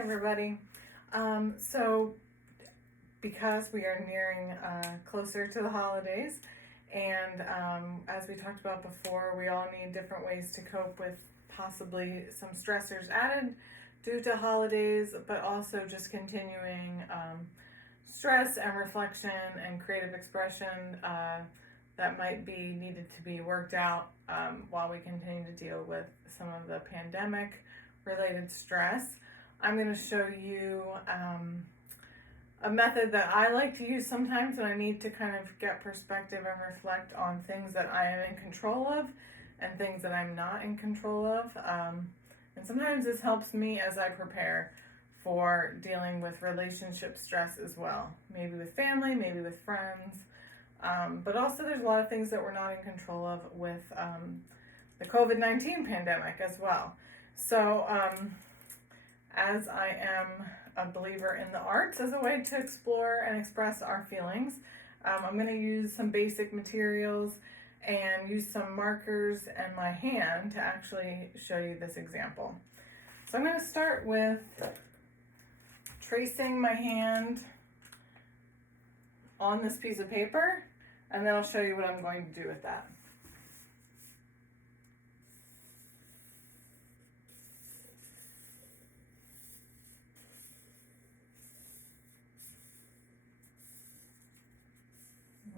everybody. So because we are nearing closer to the holidays, and as we talked about before, we all need different ways to cope with possibly some stressors added due to holidays, but also just continuing stress and reflection and creative expression that might be needed to be worked out while we continue to deal with some of the pandemic related stress. I'm going to show you a method that I like to use sometimes when I need to kind of get perspective and reflect on things that I am in control of and things that I'm not in control of. And sometimes this helps me as I prepare for dealing with relationship stress as well. Maybe with family, maybe with friends. But also there's a lot of things that we're not in control of with the COVID-19 pandemic as well. So as I am a believer in the arts as a way to explore and express our feelings, I'm going to use some basic materials and use some markers and my hand to actually show you this example. So I'm going to start with tracing my hand on this piece of paper, and then I'll show you what I'm going to do with that.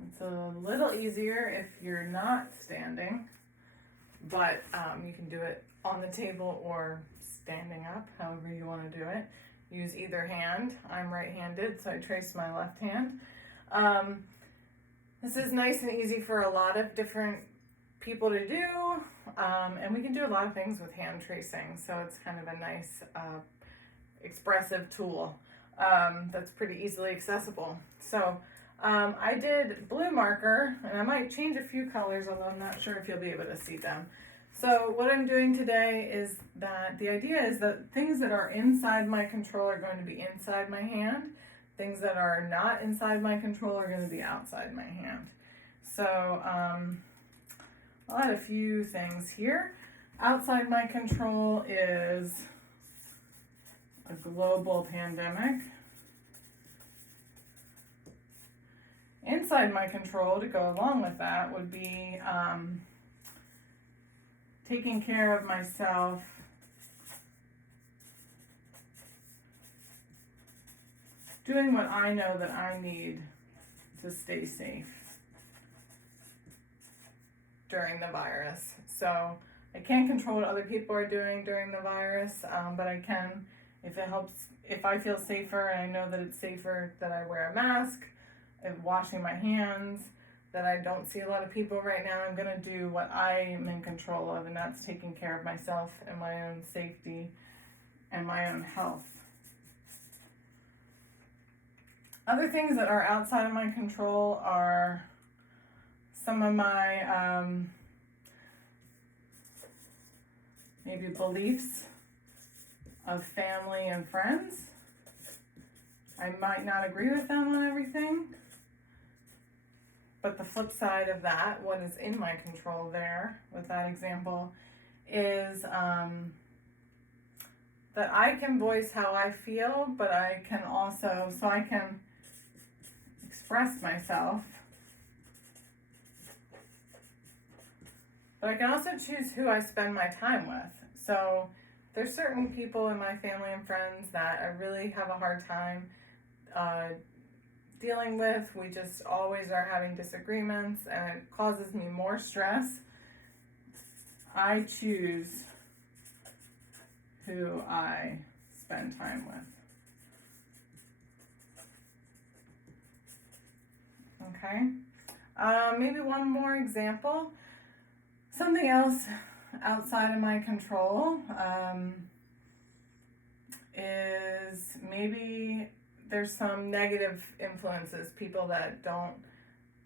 It's a little easier if you're not standing, but you can do it on the table or standing up, however you want to do it. Use either hand. I'm right-handed, so I trace my left hand. This is nice and easy for a lot of different people to do, and we can do a lot of things with hand tracing, so it's kind of a nice expressive tool that's pretty easily accessible. So I did blue marker, and I might change a few colors, although I'm not sure if you'll be able to see them. So what I'm doing today is that the idea is that things that are inside my control are going to be inside my hand. Things that are not inside my control are going to be outside my hand. So I'll add a few things here. Outside my control is a global pandemic. Inside my control, to go along with that, would be taking care of myself, doing what I know that I need to stay safe during the virus. So I can't control what other people are doing during the virus, but I can, if it helps, if I feel safer and I know that it's safer that I wear a mask, and washing my hands, that I don't see a lot of people right now, I'm gonna do what I am in control of, and that's taking care of myself and my own safety and my own health. Other things that are outside of my control are some of my maybe beliefs of family and friends. I might not agree with them on everything, but the flip side of that, what is in my control there with that example, is that I can voice how I feel, but I can also, so I can express myself, but I can also choose who I spend my time with. So there's certain people in my family and friends that I really have a hard time dealing with. We just always are having disagreements, and it causes me more stress. I choose who I spend time with. Okay, maybe one more example. Something else outside of my control is maybe there's some negative influences, people that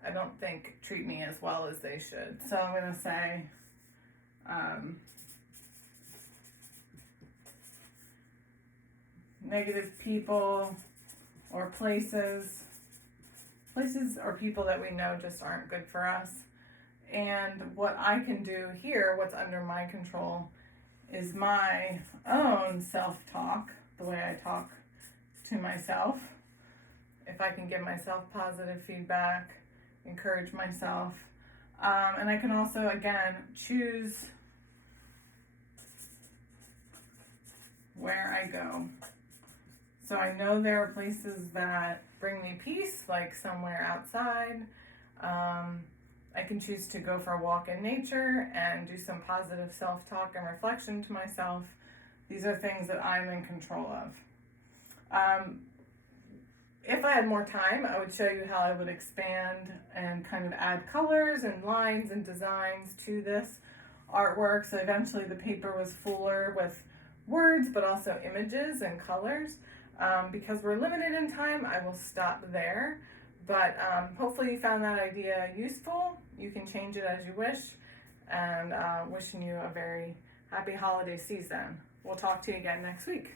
I don't think treat me as well as they should. So I'm going to say negative people or places or people that we know just aren't good for us. And what I can do here, what's under my control, is my own self-talk the way I talk to myself. If I can give myself positive feedback, encourage myself. And I can also, again, choose where I go. So I know there are places that bring me peace, like somewhere outside. I can choose to go for a walk in nature and do some positive self-talk and reflection to myself. These are things that I'm in control of. If I had more time, I would show you how I would expand and kind of add colors and lines and designs to this artwork. So eventually the paper was fuller with words, but also images and colors. Because we're limited in time, I will stop there. But hopefully you found that idea useful. You can change it as you wish. And wishing you a very happy holiday season. We'll talk to you again next week.